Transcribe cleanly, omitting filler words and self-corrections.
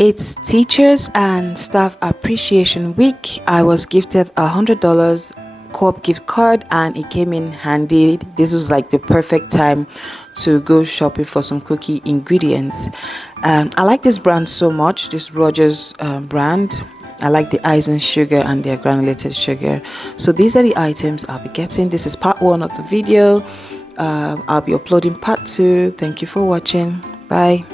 It's Teachers and Staff Appreciation Week. I was gifted $100 co-op gift card and it came in handy. This was like the perfect time to go shopping for some cookie ingredients. I like this brand so much, this Rogers brand. I like the ice and sugar and their granulated sugar. So these are the items I'll be getting. This is part 1 of the video. I'll be uploading part 2. Thank you for watching. Bye.